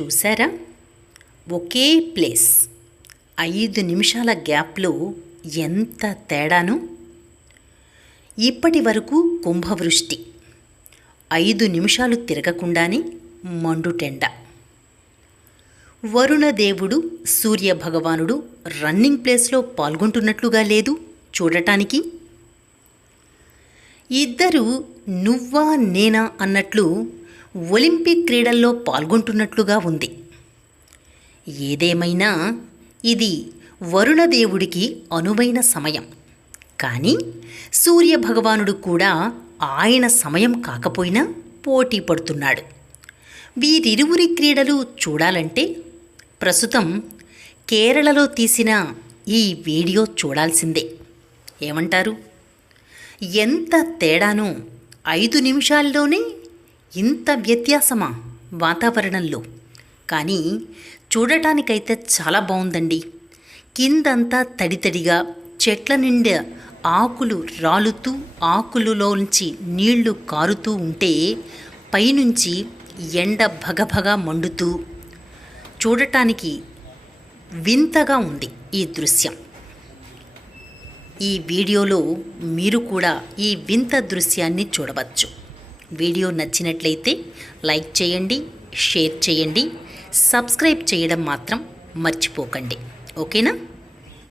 చూసారా ఒకే ప్లేస్. ఐదు నిమిషాల గ్యాప్లో ఎంత తేడాను? ఇప్పటి వరకు కుంభవృష్టి. ఐదు నిమిషాలు తిరగకుండానే మండుటెండ వరుణదేవుడు సూర్యభగవానుడు రన్నింగ్ ప్లేస్లో పాల్గొంటున్నట్లుగా లేదు చూడటానికి? ఇద్దరు నువ్వా నేనా అన్నట్లు ఒలింపిక్ క్రీడల్లో పాల్గొంటున్నట్లుగా ఉంది. ఏదేమైనా ఇది వరుణదేవుడికి అనువైన సమయం. కానీ సూర్యభగవానుడు కూడా ఆయన సమయం కాకపోయినా పోటీ పడుతున్నాడు. వీరిరువురి క్రీడలు చూడాలంటే ప్రస్తుతం కేరళలో తీసిన ఈ వీడియో చూడాల్సిందే. ఏమంటారు? ఎంత తేడానో ఐదు నిమిషాల్లోనే ఇంత వ్యత్యాసమా వాతావరణంలో? కానీ చూడటానికైతే చాలా బాగుందండి కిందంతా తడితడిగా చెట్ల నిండా ఆకులు రాలుతూ ఆకులులోంచి నీళ్ళు కారుతూ ఉంటే పైనుంచి ఎండ భగభగ మండుతూ చూడటానికి వింతగా ఉంది ఈ దృశ్యం. ఈ వీడియోలో మీరు కూడా ఈ వింత దృశ్యాన్ని చూడవచ్చు. వీడియో నచ్చినట్లయితే లైక్ చేయండి షేర్ చేయండి సబ్స్క్రైబ్ చేయడం మాత్రం మర్చిపోకండి. ఓకేనా?